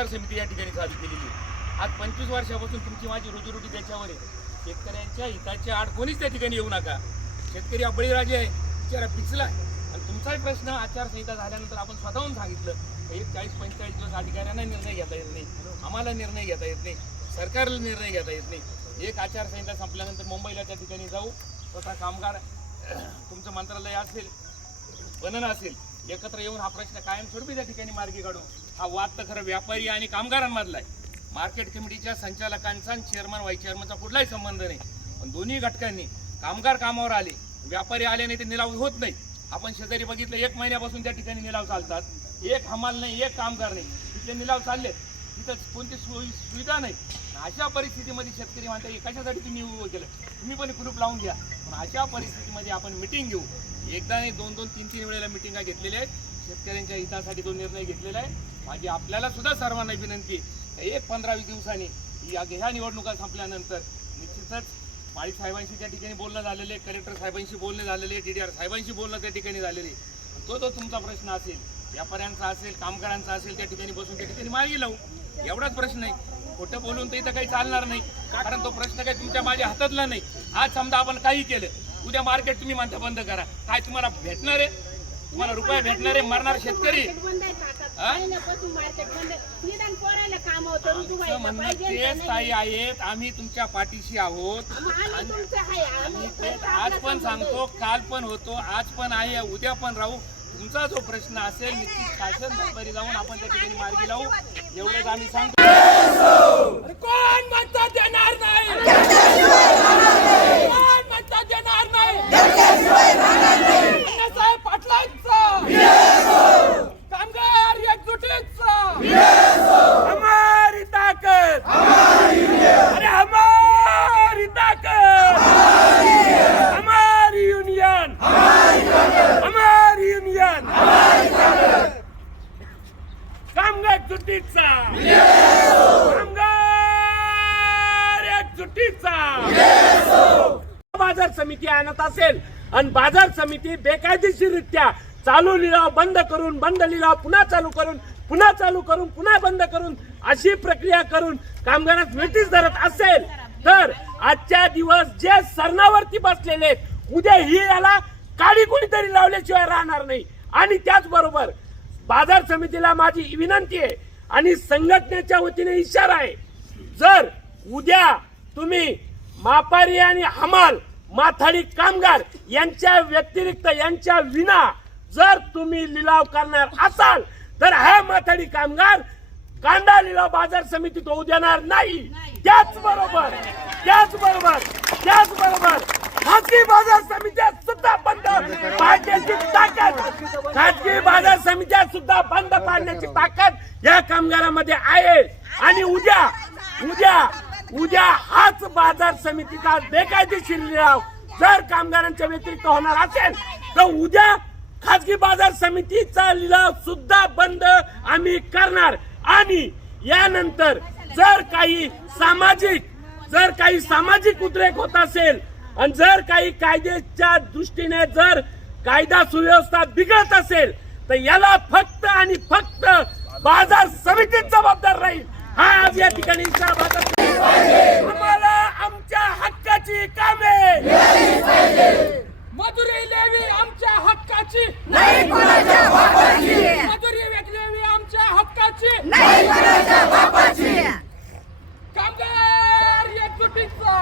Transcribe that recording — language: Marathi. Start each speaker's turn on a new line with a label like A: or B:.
A: समिती या ठिकाणी चालू केलेली आहे. आज पंचवीस वर्षापासून तुमची माझी रोजीरोटी त्याच्यावर आहे. शेतकऱ्यांच्या हिताच्या आड कोणीच त्या ठिकाणी येऊ नका. शेतकरी हा बळीराजे आहे बिचारा पिचला आहे. आणि तुमचाही प्रश्न आचारसंहिता झाल्यानंतर आपण स्वतःहून सांगितलं एक चाळीस पंचेचाळीस दिवस अधिकाऱ्यांना निर्णय घेता येत नाही. आम्हाला निर्णय घेता येत नाही. सरकारला निर्णय घेता येत नाही. एक आचारसंहिता संपल्यानंतर मुंबईला त्या ठिकाणी जाऊ. स्वतः कामगार तुमचं मंत्रालय असेल बनन असेल एकत्र येऊन हा प्रश्न कायमस्वरूपी त्या ठिकाणी मार्गी काढू. हा वाद तर खरं व्यापारी आणि कामगारांमधला आहे. मार्केट कमिटीच्या संचालकांचा आणि चेअरमन व्हाईस चेअरमनचा कुठलाही संबंध नाही. पण दोन्ही घटकांनी कामगार कामावर आले व्यापारी आले नाही ते निलाव होत नाही. आपण शेजारी बघितलं एक महिन्यापासून त्या ठिकाणी निलाव चालतात. एक हमाल नाही एक कामगार नाही. तिथले निलाव चालले. तिथं कोणती सोयी सुविधा नाही. अशा परिस्थितीमध्ये शेतकरी म्हणता कशासाठी तुम्ही उभं केलं? तुम्ही पण ग्रुप लावून घ्या. पण अशा परिस्थितीमध्ये आपण मिटिंग घेऊ. एकदा नाही दोन दोन तीन तीन वेळेला मिटिंगा घेतलेल्या आहेत. शेतकऱ्यांच्या हितासाठी तो निर्णय घेतलेला आहे. माझी आपल्याला सुद्धा सर्वांना विनंती एक पंधरा वीस दिवसांनी या ह्या निवडणुका संपल्यानंतर निश्चितच पाळी साहेबांशी त्या ठिकाणी बोलणं झालेले कलेक्टर साहेबांशी बोलणं झालेले डी डी आर साहेबांशी बोलणं त्या ठिकाणी झालेले तो जो तुमचा प्रश्न असेल व्यापाऱ्यांचा असेल कामगारांचा असेल त्या ठिकाणी बसून त्या ठिकाणी मागे लावू. एवढाच प्रश्न आहे. खोटं बोलून तर इथं काही चालणार नाही. कारण तो प्रश्न काही तुमच्या माझ्या हातातला नाही. आज समजा आपण काही केलं उद्या मार्केट तुम्ही म्हणता बंद करा. काय तुम्हाला भेटणार आहे? तुम्हाला रुपये भेटणार आहे मरणार शेतकरी. आमचं म्हणणं तेच? ताई आहेत. आम्ही तुमच्या पाठीशी आहोत.
B: आम्ही
A: तेच आज पण सांगतो काल पण होतो आज पण आहे. उद्या पण राहू. तुमचा जो प्रश्न असेल निश्चित शासन दरबारी जाऊन आपण त्या ठिकाणी मार्गी लावू. एवढंच आम्ही सांगतो. अरे कोण म्हणता देणार नाही कोण म्हणता देणार नाही अण्णासाहेब पाटलांचा कामगार एकजुटीचा हमारी ताकद अरे हमारी ताकद हमारी यूनियन हमारी यूनियन कामगार एकजुटीचा. कामगार एकजुटीचा.
C: बाजार समिती आणत असेल आणि बाजार समिती बेकायदेशीररित्या चालू लिलाव बंद करून बंद लिलाव पुन्हा चालू करून पुन्हा चालू करून पुन्हा बंद करून अशी प्रक्रिया करून कामगारांना नोटीस धरत असेल तर आजच्या दिवस जे सरणावरती बसलेले उद्या ही याला काळी कुणीतरी लावल्याशिवाय राहणार नाही. आणि त्याचबरोबर बाजार समितीला माझी विनंती आहे आणि संघटनेच्या वतीने इशारा आहे. जर उद्या तुम्ही मापारी आणि हमाल माथाडी कामगार यांच्या व्यतिरिक्त यांच्या विना जर तुम्ही लिलाव करणार असाल तर हा माथाडी कामगार कांदा लिलाव बाजार समितीत होऊ देणार नाही. त्याचबरोबर त्याचबरोबर त्याचबरोबर खासगी बाजार समित्या सुद्धा बंद. खाजगी बाजार समित्या सुद्धा बंद पाडण्याची ताकद या कामगारामध्ये आहे. आणि उद्या उद्या उद्या हाच बाजार समितीचा बेकायदेशीर लिलाव जर कामगारांच्या व्यतिरिक्त होणार असेल तर उद्या खाजगी बाजार समितीचा लिलाव सुद्धा बंद आम्ही करणार. आणि यानंतर जर काही सामाजिक जर काही सामाजिक उद्रेक होत असेल आणि जर काही कायद्याच्या दृष्टीने जर कायदा सुव्यवस्था बिघडत असेल तर याला फक्त आणि फक्त बाजार समितीच जबाबदार राहील. हा आज या ठिकाणी आम्हाला आमच्या हक्काची कामे मधुरी लेवी आमच्या हक्काची
D: नाही
C: मधुरी लेवी आमच्या हक्काची.
D: नाही
C: कामगार एकजुटीचा.